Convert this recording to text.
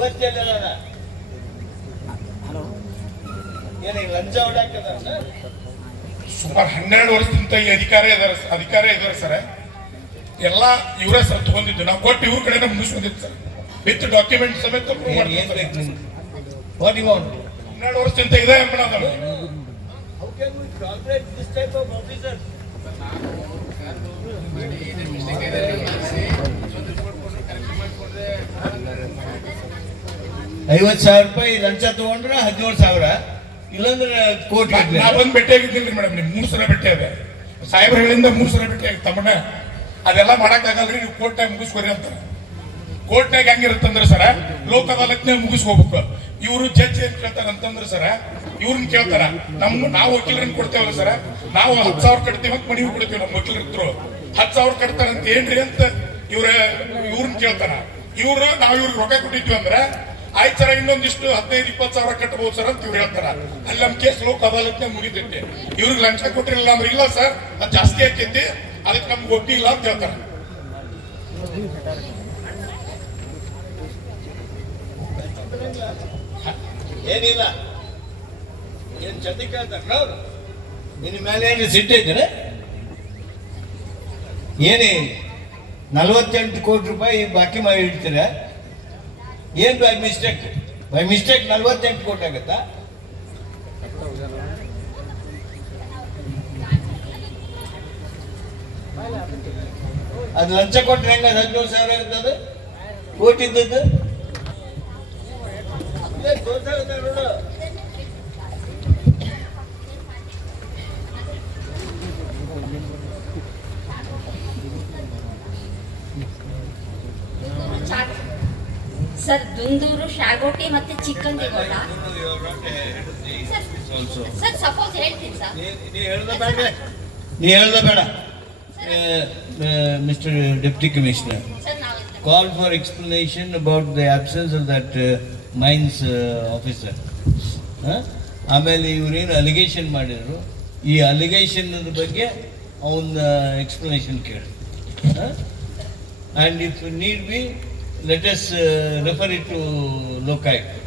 ಇವತ್ತೆಲ್ಲ ಏನಿಗೆ ಲಂಚ ಹೊಡಾಕದ ಸುಮಾರು 12 ವರ್ಷದಿಂದ ಈ ಅಧಿಕಾರಿ ಇದಾರೆ ಸರ್. ಎಲ್ಲ ಇವರೇ ಸರ್ ತಗೊಂಡಿದ್ದು, ನಾವು ಕೊಟ್ಟು ಇವ್ರ ಕಡೆ ಮುಗಿಸ್ಕೊಂಡಿದ್ದು ಸರ್, ವಿತ್ ಡಾಕ್ಯುಮೆಂಟ್ ಸಮೇತ. 12 ವರ್ಷದಿಂದ ಇದೆ ಎಂಬುದು. How can we tolerate this type of officer? 50,000 ರೂಪಾಯಿ ಲಂಚ ತಗೊಂಡ್ರೆ 17,000, ಇಲ್ಲಾಂದ್ರೆ ಕೋಟಿ. ನಾ ಬಂದು ಭೇಟಿ ಆಗಿದ್ದಿಲ್ರಿ ಮೇಡಮ್, ನಿಮ್ 3 ಸಲ ಭೇಟಿ ಆದೆ ಸಾಹೇಬ್ರಗಳಿಂದ, 3 ಸಲ ಭೇಟಿ ಆಗಿ ತಮ್ಮಣ್ಣ ಅದೆಲ್ಲ ಮಾಡಕ್ ಆಗಲ್ರಿ, ನೀವು ಕೋರ್ಟ್ನಾಗ ಮುಗಿಸ್ಕೊರಿ ಅಂತಾರೆ. ಕೋರ್ಟ್ನಾಗ ಹೆಂಗಿರುತ್ತಂದ್ರೆ ಸರ, ಲೋಕ ಅದಾಲತ್ನಾಗ ಮುಗಿಸ್ಕೋಬೇಕು. ಇವರು ಜಡ್ಜ್ ಏನ್ ಕೇಳ್ತಾರ ಅಂತಂದ್ರೆ ಸರ, ಇವ್ರನ್ನ ಕೇಳ್ತಾರ, ನಾವು ವಕೀಲರನ್ನ ಕೊಡ್ತೇವಲ್ಲ ಸರ, ನಾವು 10,000 ಕಟ್ತೀವಿ ಅಂತ ಮನವಿ ಕೊಡ್ತೀವಿ. ನಮ್ಮ ವಕೀಲರಿದ್ರು 10,000 ಕಟ್ತಾರಂತ ಏನ್ರಿ ಅಂತ ಇವ್ರನ್ನ ಕೇಳ್ತಾರ. ನಾವು ಇವ್ರಿಗೆ ರೊಕ್ಕ ಕೊಟ್ಟಿದ್ವಿ ಅಂದ್ರೆ ಆಯ್ತು ಸರ, ಇನ್ನೊಂದಿಷ್ಟು 15-20,000 ಕಟ್ಟಬಹುದು ಸರ್ ಅಂತ ಇವ್ರು ಹೇಳ್ತಾರ. ಅಲ್ಲಿ ನಮ್ ಕೇಸ್ ಲೋಕ ಅದಾಲತ್ನಾಗ ಮುಗಿತೈತಿ. ಇವ್ರಿಗೆ ಲಂಚ ಕೊಟ್ಟಿರಲಿಲ್ಲ ಅಂದ್ರೆ, ಇಲ್ಲ ಸರ್ ಅದು ಜಾಸ್ತಿ ಆಕೈತಿ, ಅದಕ್ಕೆ ನಮ್ಗೆ ಒಟ್ಟಿ ಇಲ್ಲ ಅಂತ ಹೇಳ್ತಾರ. ಏನಿಲ್ಲ, ಏನ್ ಜೊತೆ ಕೇಳ್ತಾರ ಅವ್ರು. ನಿನ್ನ ಮೇಲೆ ಏನು ಸಿಟ್ಟಿದ್ರೆ ಏನೇ 48 ಕೋಟಿ ರೂಪಾಯಿ ಬಾಕಿ ಮಾಡಿ ಇಡ್ತೀರ? ಏನ್ ಬೈ ಮಿಸ್ಟೇಕ್ 48 ಕೋಟಿ ಆಗತ್ತಾ? ಅದು ಲಂಚ ಕೊಟ್ರೆ ಹೆಂಗ 17,000 ಇರ್ತದೆ ಕೋಟಿ ಇದ್ದದ್ದು? ನೋಡು, ಸರ್ ದುಂದೂರು, ಶಾಗೋಟಿ ಮತ್ತೆ ಚಿಕ್ಕಂದಿಗೋಳ ಸರ್. ಸಪೋಸ್ ಹೇಳ್ತೀನಿ ಸರ್, ನೀ ಹೇಳ್ದ ಬೇಡ. Mr. Deputy Commissioner, call for explanation about the absence of that mines officer. ಆಮೇಲೆ ಇವರೇನು ಅಲಿಗೇಷನ್ ಮಾಡಿದ್ರು, ಈ ಅಲಿಗೇಷನ್ ಬಗ್ಗೆ ಅವನ ಎಕ್ಸ್ಪ್ಲನೇಷನ್ ಕೇಳಿ. And if need be, let us refer it to Lokaಯುಕ್ತ.